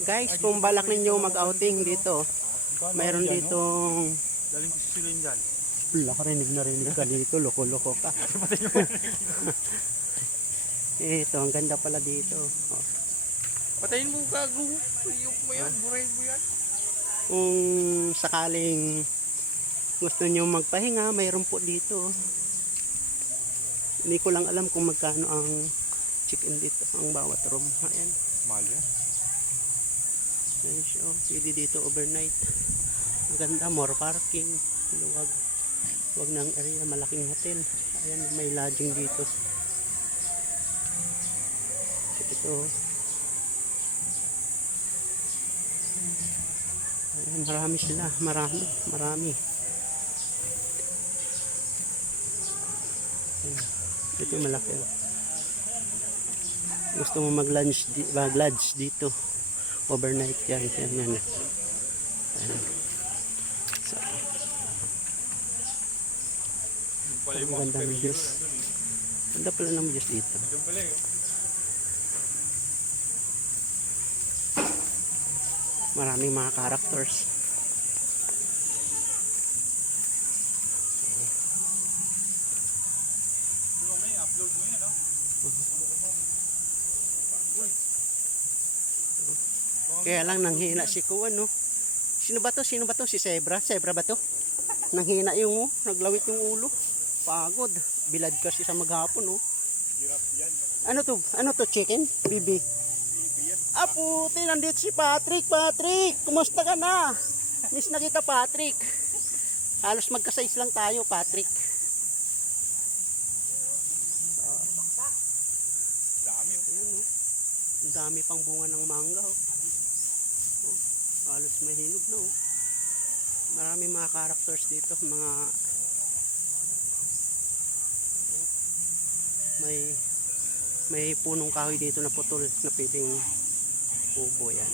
Guys, kung balak ninyo mag-outing dito, mayroon ditong... Daling kusisilin dyan. Wala ka, rinig ka dito, loko-loko ka. Ito, ang ganda pala dito. Oh. Patayin mo gago. Tuyok mo yan, burahin mo yan. Kung sakaling gusto nyo magpahinga, mayroon po dito. Hindi ko lang alam kung magkano ang check-in dito, ang bawat room. Ayan. Mahal yan. Ayan siya, oh. Pwede dito overnight. Maganda, more parking. Luwag. Huwag ng area, malaking hotel. Ayan, may lodging dito. Ito. Ayan, marami sila. Marami. Ayan. Ito malaki. Gusto mo mag-lunch dito. Overnight yan. Ayan. So, ang ganda ng views. Ganda pala ng views dito. Maraming mga characters. Kaya lang nanghina si Kuwan, no? Sino ba to? Si Zebra? Zebra ba to? Nanghina yung, naglawit yung ulo. Pagod. Bilad kasi sa maghapon, no? Ano to? Chicken? Bibi? Ah, puti, nandito si Patrick. Patrick, kumusta ka na? Miss na kita, Patrick. Halos magka-size lang tayo, Patrick. Dami oh. Ayan, no? Ang dami pang bunga ng mangga, oh. Oh, halos mahinog na, oh. Marami mga characters dito, mga may punong kahoy dito na putol na pwedeng kubo yan.